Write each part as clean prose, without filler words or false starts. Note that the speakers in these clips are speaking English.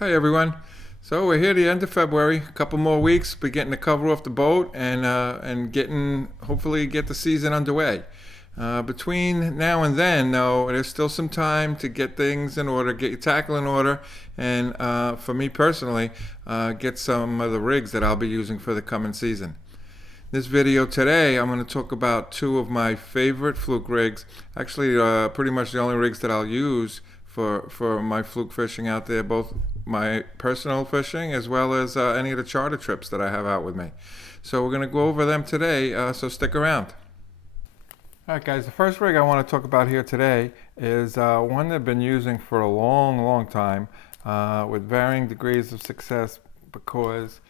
Hi everyone. So we're here at the end of February. A couple more weeks. We're getting the cover off the boat and getting hopefully get the season underway. Between now and then, though, there's still some time to get things in order, get your tackle in order, and for me personally, get some of the rigs that I'll be using for the coming season. This video today, I'm going to talk about two of my favorite fluke rigs. Actually, pretty much the only rigs that I'll use for my fluke fishing out there, both my personal fishing as well as any of the charter trips that I have out with me. So we're going to go over them today, so stick around. Alright guys, the first rig I want to talk about here today is one that I've been using for a long time with varying degrees of success because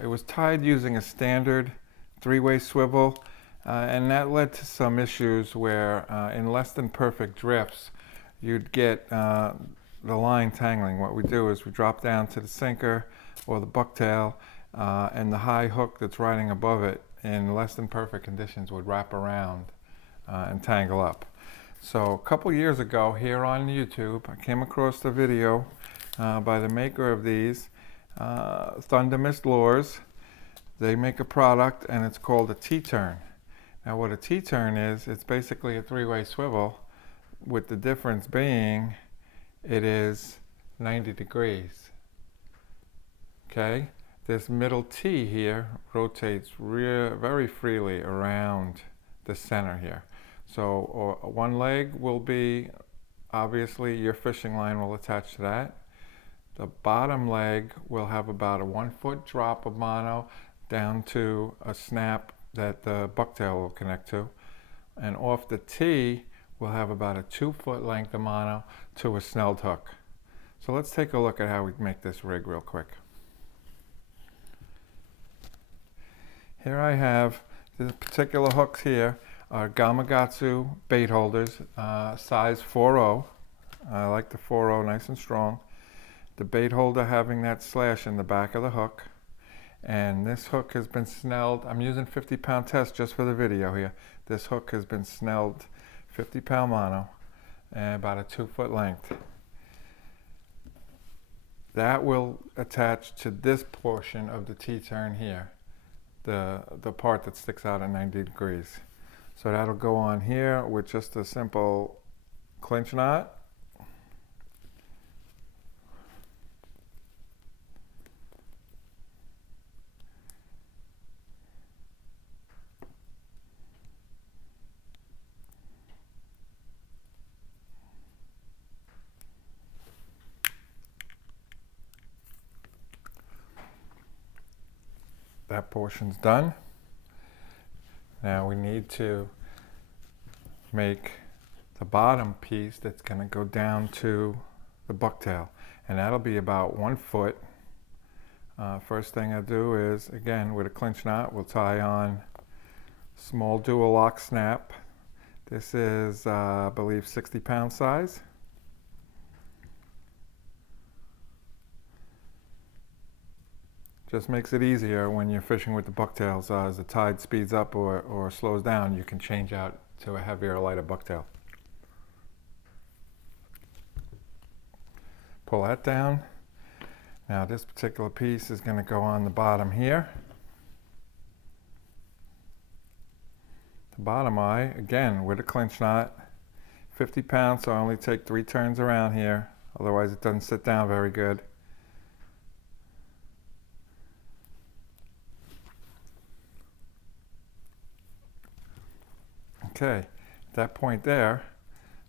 it was tied using a standard three-way swivel, and that led to some issues where in less than perfect drifts you'd get the line tangling. What we do is we drop down to the sinker or the bucktail, and the high hook that's riding above it in less than perfect conditions would wrap around and tangle up. So a couple years ago here on YouTube I came across the video by the maker of these, Thundermist lures. They make a product and it's called a T-turn. Now what a T-turn is, it's basically a three-way swivel, with the difference being it is 90 degrees. Okay, this middle T here rotates very freely around the center here. So one leg will be, obviously your fishing line will attach to that. The bottom leg will have about a 1 foot drop of mono down to a snap that the bucktail will connect to, and off the T we'll have about a 2 foot length of mono to a snelled hook. So let's take a look at how we make this rig real quick. Here I have these particular hooks here are Gamakatsu bait holders, size 4.0. I like the 4.0 nice and strong. The bait holder having that slash in the back of the hook. And this hook has been snelled. I'm using 50-pound test just for the video here. This hook has been snelled 50-pound mono and about a 2 foot length. That will attach to this portion of the T-turn here, the part that sticks out at 90 degrees. So that'll go on here with just a simple clinch knot. That portion's done. Now we need to make the bottom piece that's going to go down to the bucktail, and that'll be about 1 foot. First thing I do is, again with a clinch knot, we'll tie on small dual lock snap. This is I believe 60-pound size. Just makes it easier when you're fishing with the bucktails. As the tide speeds up or slows down, you can change out to a heavier, lighter bucktail. Pull that down. Now this particular piece is going to go on the bottom here. The bottom eye, again with a clinch knot, 50 pounds, so I only take 3 turns around here, otherwise it doesn't sit down very good. Okay, at that point there,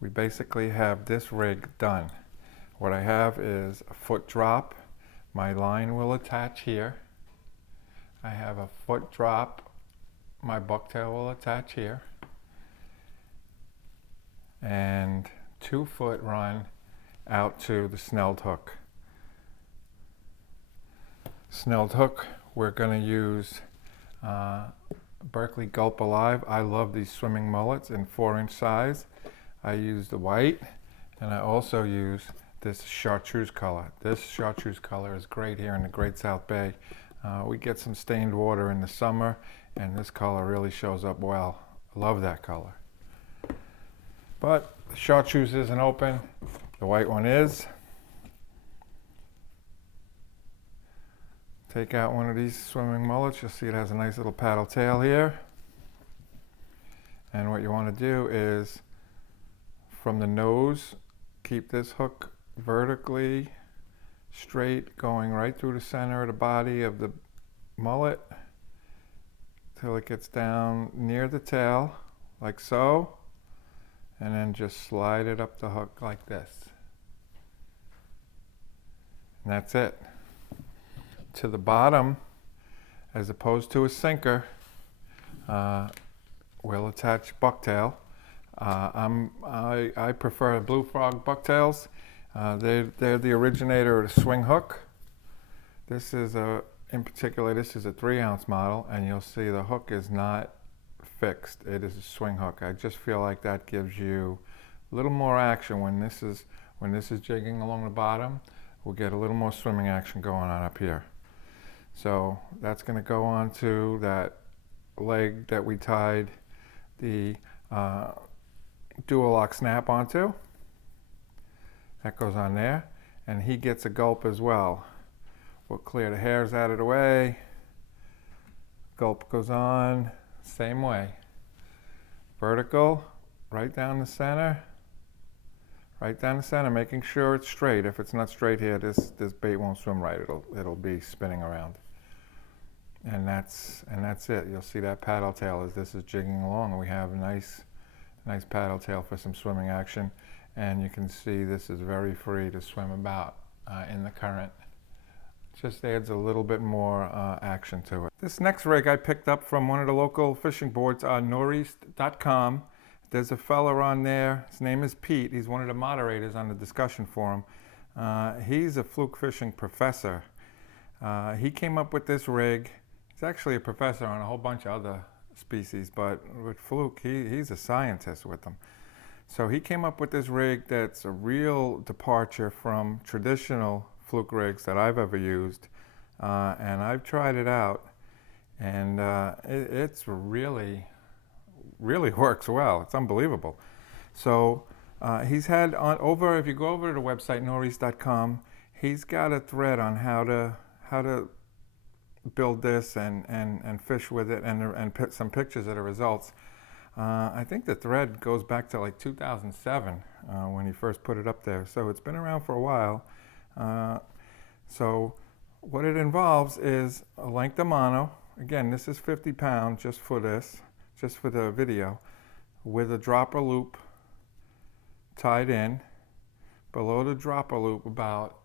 we basically have this rig done. What I have is a foot drop. My line will attach here. I have a foot drop. My bucktail will attach here. And 2 foot run out to the snelled hook. Snelled hook, we're going to use Berkley Gulp Alive. I love these swimming mullets in 4-inch size. I use the white, and I also use this chartreuse color. This chartreuse color is great here in the Great South Bay. We get some stained water in the summer, and this color really shows up well. I love that color. But the chartreuse isn't open. The white one is. take out one of these swimming mullets. You'll see it has a nice little paddle tail here. And what you want to do is, from the nose, keep this hook vertically straight, going right through the center of the body of the mullet till it gets down near the tail, like so, and then just slide it up the hook like this. And that's it. To the bottom, as opposed to a sinker, we'll attach bucktail. I prefer Blue Frog Bucktails. They're the originator of the swing hook. This is in particular, this is a 3-ounce model, and you'll see the hook is not fixed. It is a swing hook. I just feel like that gives you a little more action when this is jigging along the bottom. We'll get a little more swimming action going on up here. So that's going to go on to that leg that we tied the dual lock snap onto. That goes on there, and he gets a gulp as well. We'll clear the hairs out of the way. Gulp goes on, same way. Vertical, right down the center. Right down the center, making sure it's straight. If it's not straight here, this bait won't swim right. It'll be spinning around. And that's it. You'll see that paddle tail as this is jigging along. We have a nice paddle tail for some swimming action. And you can see this is very free to swim about in the current. Just adds a little bit more action to it. This next rig I picked up from one of the local fishing boards on northeast.com. There's a fella on there, his name is Pete. He's one of the moderators on the discussion forum. He's a fluke fishing professor. He came up with this rig. He's actually a professor on a whole bunch of other species, but with fluke, he's a scientist with them. So he came up with this rig that's a real departure from traditional fluke rigs that I've ever used. And I've tried it out, and it's really works well. It's unbelievable. So he's had if you go over to the website northeast.com, he's got a thread on how to build this and fish with it, and put some pictures of the results. I think the thread goes back to like 2007 when he first put it up there. So it's been around for a while. So what it involves is a length of mono. Again, this is 50 pounds just for the video, with a dropper loop tied in. Below the dropper loop, about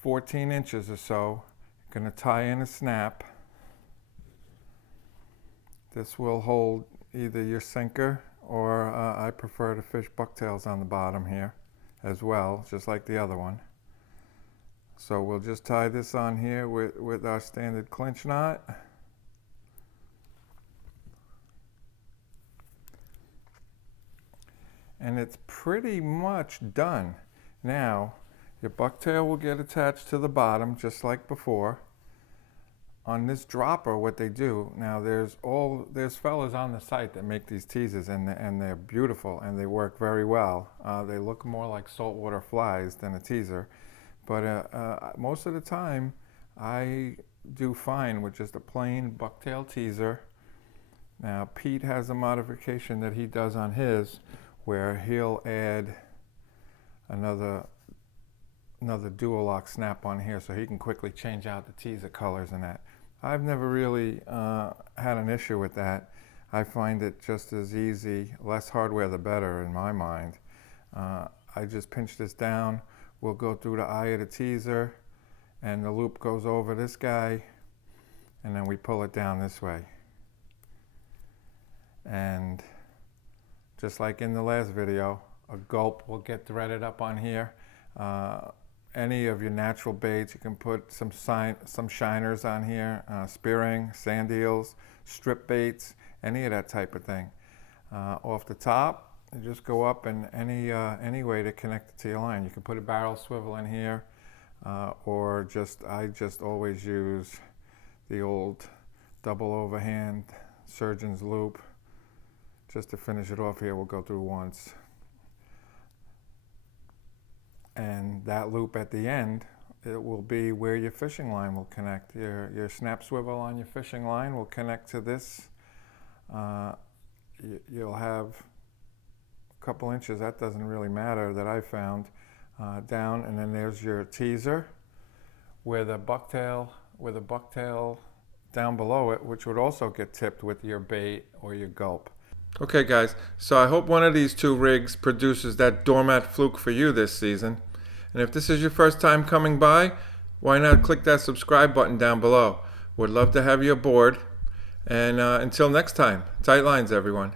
14 inches or so, you're going to tie in a snap. This will hold either your sinker, or I prefer to fish bucktails on the bottom here as well, just like the other one. So we'll just tie this on here with our standard clinch knot. And it's pretty much done. Now, your bucktail will get attached to the bottom just like before. On this dropper, what they do, now there's fellas on the site that make these teasers, and they're beautiful and they work very well. They look more like saltwater flies than a teaser, but most of the time I do fine with just a plain bucktail teaser. Now Pete has a modification that he does on his, where he'll add another dual lock snap on here, so he can quickly change out the teaser colors and that. I've never really had an issue with that. I find it just as easy, less hardware the better in my mind. I just pinch this down, we'll go through the eye of the teaser, and the loop goes over this guy, and then we pull it down this way. And just like in the last video, a gulp will get threaded up on here. Any of your natural baits, you can put some shiners on here, spearing, sand eels, strip baits, any of that type of thing. Off the top, you just go up in any way to connect it to your line. You can put a barrel swivel in here, or I just always use the old double overhand surgeon's loop. Just to finish it off here, we'll go through once. And that loop at the end it will be where your fishing line will connect. Your snap swivel on your fishing line will connect to this. You'll have a couple inches, that doesn't really matter, that I found, down, and then there's your teaser with a bucktail down below it, which would also get tipped with your bait or your gulp. Okay guys, so I hope one of these two rigs produces that doormat fluke for you this season. And if this is your first time coming by, why not click that subscribe button down below. Would love to have you aboard. And until next time, tight lines everyone.